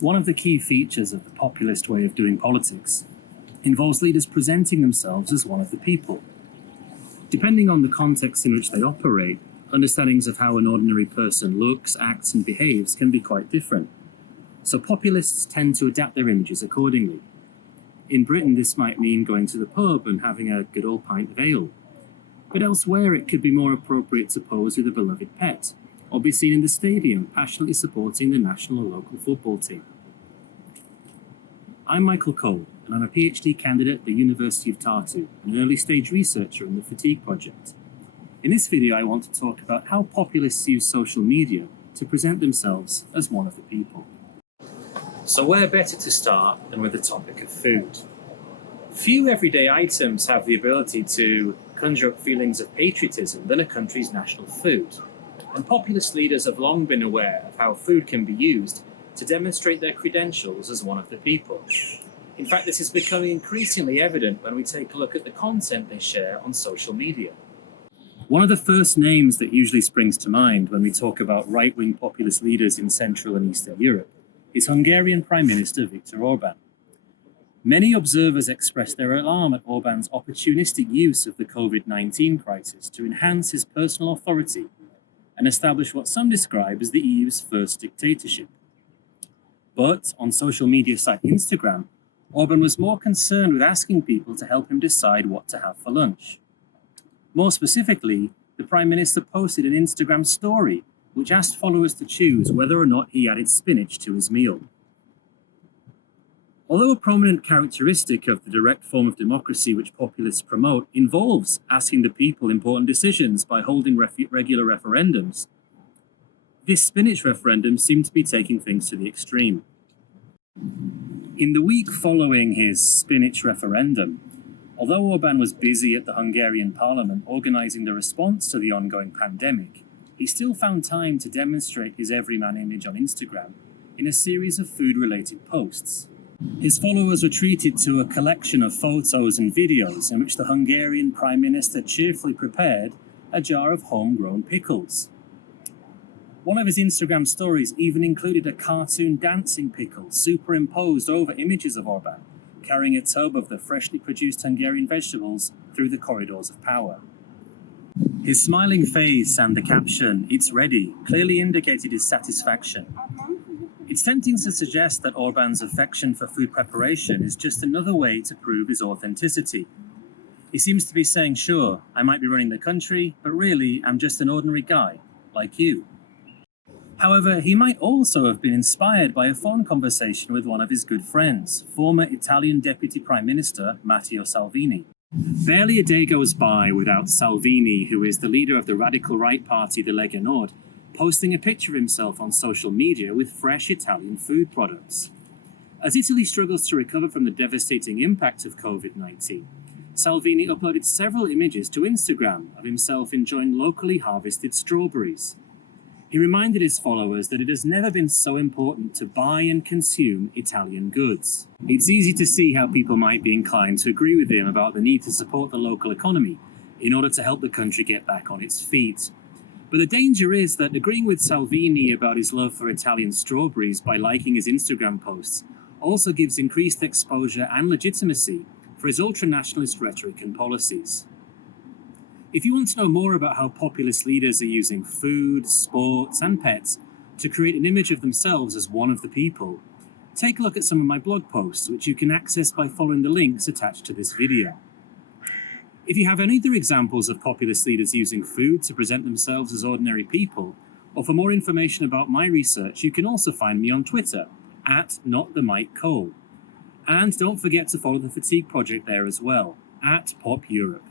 One of the key features of the populist way of doing politics involves leaders presenting themselves as one of the people. Depending on the context in which they operate, understandings of how an ordinary person looks, acts, and behaves can be quite different. So populists tend to adapt their images accordingly. In Britain, this might mean going to the pub and having a good old pint of ale. But elsewhere, it could be more appropriate to pose with a beloved pet, or be seen in the stadium passionately supporting the national or local football team. I'm Michael Cole, and I'm a PhD candidate at the University of Tartu, and an early-stage researcher in the Fatigue Project. In this video, I want to talk about how populists use social media to present themselves as one of the people. So where better to start than with the topic of food? Few everyday items have the ability to conjure up feelings of patriotism than a country's national food. And populist leaders have long been aware of how food can be used to demonstrate their credentials as one of the people. In fact, this is becoming increasingly evident when we take a look at the content they share on social media. One of the first names that usually springs to mind when we talk about right-wing populist leaders in Central and Eastern Europe is Hungarian Prime Minister Viktor Orban. Many observers express their alarm at Orban's opportunistic use of the COVID-19 crisis to enhance his personal authority and establish what some describe as the EU's first dictatorship. But on social media site Instagram, Orban was more concerned with asking people to help him decide what to have for lunch. More specifically, the Prime Minister posted an Instagram story which asked followers to choose whether or not he added spinach to his meal. Although a prominent characteristic of the direct form of democracy which populists promote involves asking the people important decisions by holding regular referendums, this spinach referendum seemed to be taking things to the extreme. In the week following his spinach referendum, although Orban was busy at the Hungarian parliament organising the response to the ongoing pandemic, he still found time to demonstrate his everyman image on Instagram in a series of food-related posts. His followers were treated to a collection of photos and videos in which the Hungarian Prime Minister cheerfully prepared a jar of homegrown pickles. One of his Instagram stories even included a cartoon dancing pickle superimposed over images of Orban, carrying a tub of the freshly produced Hungarian vegetables through the corridors of power. His smiling face and the caption, "It's ready," clearly indicated his satisfaction. It's tempting to suggest that Orban's affection for food preparation is just another way to prove his authenticity. He seems to be saying, sure, I might be running the country, but really, I'm just an ordinary guy, like you. However, he might also have been inspired by a phone conversation with one of his good friends, former Italian Deputy Prime Minister Matteo Salvini. Barely a day goes by without Salvini, who is the leader of the radical right party, the Lega Nord, posting a picture of himself on social media with fresh Italian food products. As Italy struggles to recover from the devastating impact of COVID-19, Salvini uploaded several images to Instagram of himself enjoying locally harvested strawberries. He reminded his followers that it has never been so important to buy and consume Italian goods. It's easy to see how people might be inclined to agree with him about the need to support the local economy in order to help the country get back on its feet. But the danger is that agreeing with Salvini about his love for Italian strawberries by liking his Instagram posts also gives increased exposure and legitimacy for his ultra-nationalist rhetoric and policies. If you want to know more about how populist leaders are using food, sports, and pets to create an image of themselves as one of the people, take a look at some of my blog posts, which you can access by following the links attached to this video. If you have any other examples of populist leaders using food to present themselves as ordinary people, or for more information about my research, you can also find me on Twitter, @NotTheMikeCole. And don't forget to follow the Fatigue Project there as well, @PopEurope.